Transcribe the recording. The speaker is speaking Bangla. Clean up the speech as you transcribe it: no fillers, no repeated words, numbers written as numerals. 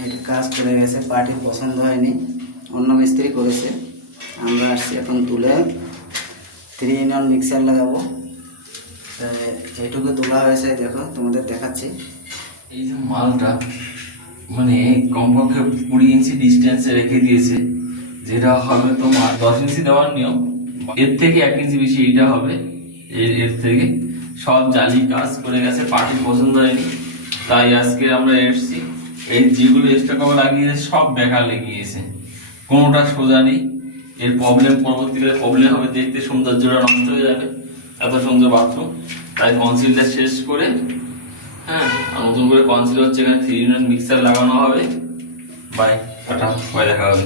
এটা কাজ করে গেছে, পার্টির পছন্দ হয়নি, অন্য মিস্ত্রি করেছে। আমরা আসছি এখন তুলে 3-in-1 মিক্সার লাগাবো। এইটুকু তোলা হয়েছে, দেখো তোমাদের দেখাচ্ছি। এই যে মালটা মানে কমপক্ষে 20 ইঞ্চি ডিস্টেন্সে রেখে দিয়েছে, যেটা হবে তোমার 10 ইঞ্চি দেওয়ার নিয়ম, এর থেকে 1 ইঞ্চি বেশি এটা হবে। এর থেকে সব জালি কাজ করে গেছে, পার্টির পছন্দ হয়নি, তাই আজকে আমরা এসেছি। এই যেগুলো এক্সট্রা কভার লাগিয়েছে সব বেকার লেগিয়েছে, কোনোটা সোজা নেই। এর প্রবলেম পরবর্তীকালে প্রবলেম হবে, দেখতে সৌন্দর্যটা নষ্ট হয়ে যাবে, এত সুন্দর বাথরুম। তাই কনসিলটা শেষ করে হ্যাঁ নতুন করে কনসিল হচ্ছে, এখানে 3-in-1 মিক্সার লাগানো হবে। বাই, টাটা, পরে দেখা হবে।